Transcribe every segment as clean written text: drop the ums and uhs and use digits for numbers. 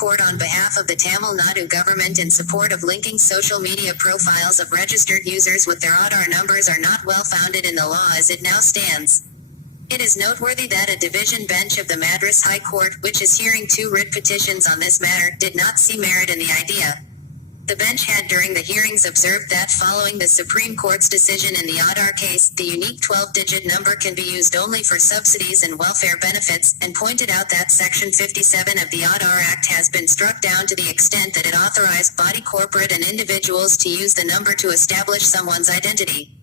Court on behalf of the Tamil Nadu government in support of linking social media profiles of registered users with their Aadhaar numbers are not well founded in the law as it now stands. It is noteworthy that a division bench of the Madras High Court, which is hearing 2 writ petitions on this matter, did not see merit in the idea. The bench had during the hearings observed that following the Supreme Court's decision in the Aadhaar case, the unique 12-digit number can be used only for subsidies and welfare benefits, and pointed out that Section 57 of the Aadhaar Act has been struck down to the extent that it authorized body corporate and individuals to use the number to establish someone's identity.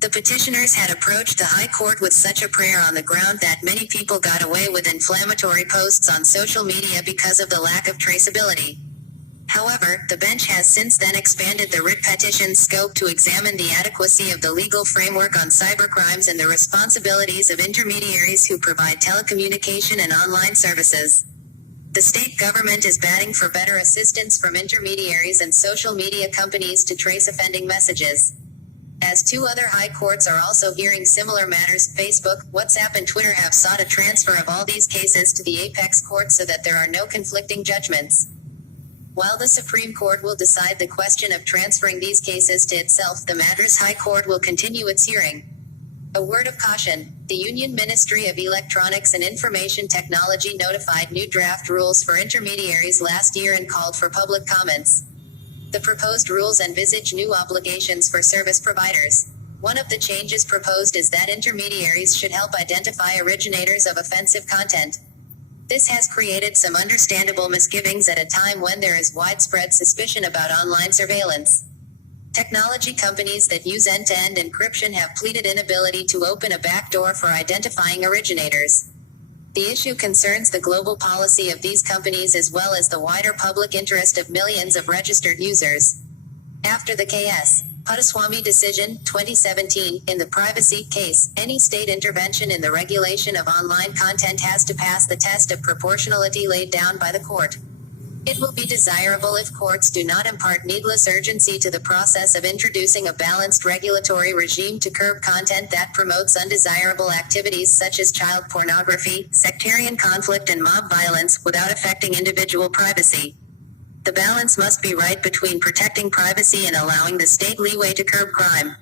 The petitioners had approached the High Court with such a prayer on the ground that many people got away with inflammatory posts on social media because of the lack of traceability. However, the bench has since then expanded the writ petition's scope to examine the adequacy of the legal framework on cybercrimes and the responsibilities of intermediaries who provide telecommunication and online services. The state government is batting for better assistance from intermediaries and social media companies to trace offending messages. As 2 other high courts are also hearing similar matters, Facebook, WhatsApp and Twitter have sought a transfer of all these cases to the apex court so that there are no conflicting judgments. While the Supreme Court will decide the question of transferring these cases to itself, the Madras High Court will continue its hearing. A word of caution: the Union Ministry of Electronics and Information Technology notified new draft rules for intermediaries last year and called for public comments. The proposed rules envisage new obligations for service providers. One of the changes proposed is that intermediaries should help identify originators of offensive content. This has created some understandable misgivings at a time when there is widespread suspicion about online surveillance. Technology companies that use end-to-end encryption have pleaded inability to open a backdoor for identifying originators. The issue concerns the global policy of these companies as well as the wider public interest of millions of registered users. After the K.S. Puttaswamy decision, 2017, in the privacy case, any state intervention in the regulation of online content has to pass the test of proportionality laid down by the court. It will be desirable if courts do not impart needless urgency to the process of introducing a balanced regulatory regime to curb content that promotes undesirable activities such as child pornography, sectarian conflict and mob violence without affecting individual privacy. The balance must be right between protecting privacy and allowing the state leeway to curb crime.